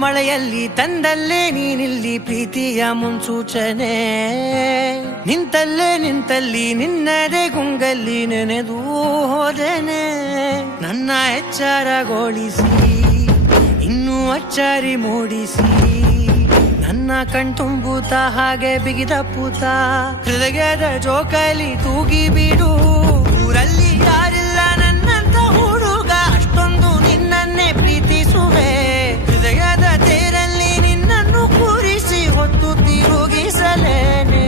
ಮಳೆಯಲ್ಲಿ ತಂದಲ್ಲೇ ನೀನಿಲ್ಲಿ ಪ್ರೀತಿಯ ಮುನ್ಸೂಚನೆ. ನಿಂತಲ್ಲಿ ನಿನ್ನದೇ ಗುಂಗಲ್ಲಿ ನೆನೆದು ಹೋದೆನೆ. ನನ್ನ ಎಚ್ಚರಗೊಳಿಸಿ ಇನ್ನೂ ಅಚ್ಚರಿ ಮೂಡಿಸಿ, ನನ್ನ ಕಣ್ತುಂಬುತ್ತ ಹಾಗೆ ಬಿಗಿದ ಪೂತ ಹೃದಯದ ಜೋಕಾಲಿ ತೂಗಿ ಬಿಡು. ಊರಲ್ಲಿ ಯಾರಿಲ್ಲ ನನ್ನಂತ ಹುಡುಗ, ಅಷ್ಟೊಂದು ನಿನ್ನನ್ನೇ ಪ್ರೀತಿಸುವೆ. ಹೃದಯದ ತೇರಲ್ಲಿ ನಿನ್ನನ್ನು ಕೂರಿಸಿ ಹೊತ್ತು ತಿರುಗಿಸಲೇನೆ.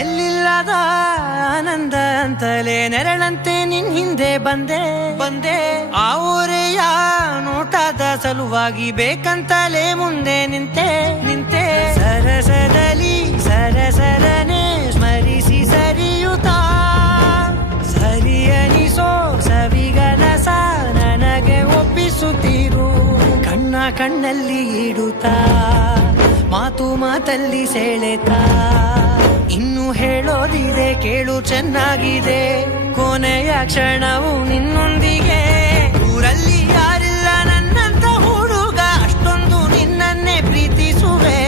ಎಲ್ಲಿಲ್ಲದ ಆನಂದ ಅಂತಲೇ ನೆರಳಂತೆ ನಿನ್ ಹಿಂದೆ ಬಂದೆ. ಆ ಊರೆಯ ನೋಟದ ಸಲುವಾಗಿ ಬೇಕಂತಲೇ ಮುಂದೆ ನಿಂತೆ. ಸರಸದಲ್ಲಿ ಸರಸರನೆ ಸ್ಮರಿಸಿ ಸರಿಯುತ್ತಾ, ಸರಿಯನಿಸೋ ಸವಿಗನಸ ನನಗೆ ಒಪ್ಪಿಸುತ್ತೀರು. ಕಣ್ಣಲ್ಲಿ ಇಡುತ್ತಾ, ಮಾತಲ್ಲಿ ಸೆಳೆತಾ, ಇನ್ನು ಹೇಳೋದಿದೆ ಕೇಳು ಚೆನ್ನಾಗಿದೆ. ಕೊನೆಯ ಕ್ಷಣವು ನಿನ್ನೊಂದಿಗೆ. ಊರಲ್ಲಿ ಯಾರಿಲ್ಲ ನನ್ನಂತ ಹುಡುಗ, ಅಷ್ಟೊಂದು ನಿನ್ನನ್ನೇ ಪ್ರೀತಿಸುವೆ.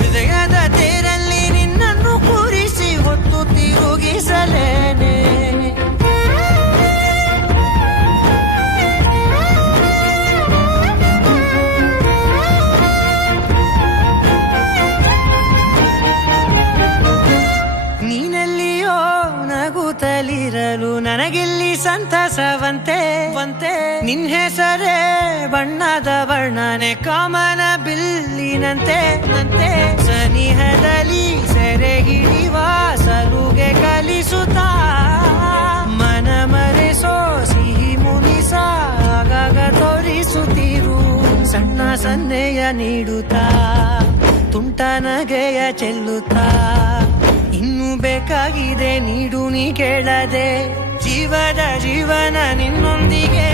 ಹೃದಯದ ತೇರಲ್ಲಿ ನಿನ್ನನ್ನು ಕೂರಿಸಿ ಹೊತ್ತು ತಿರುಗಿಸಲೇನೆ. ನೀನೆಲ್ಲಿಯೋ ನಗುತ್ತಲಿರಲು ನನಗಿಲ್ಲಿ ಸಂತಸವಂತೆ. ನಿನ್ ಹೆಸರೇ ಬಣ್ಣದ ವರ್ಣನೆ ಕಾಮನ ಬಿಲ್ಲಿನಂತೆ. ಸನಿಹದಲ್ಲಿ ಸೆರೆ ಹಿಡಿಯುವ ಸಲುಗೆ ಕಲಿಸುತ್ತಾ, ಮನ ಮರೆಸೋ ಸಿಹಿ ಮುನಿಸ ಆಗಾಗ ತೋರಿಸುತ್ತೀರು. ಸಣ್ಣ ಸನ್ನೆಯ ನೀಡುತ್ತಾ, ತುಂಟ ನಗೆಯ ಚೆಲ್ಲುತ್ತಾ, ಇನ್ನು ಬೇಕಾಗಿದೆ ನೀಡು ನೀ ಕೇಳದೆ. ಜೀವನ ನಿನ್ನೊಂದಿಗೆ.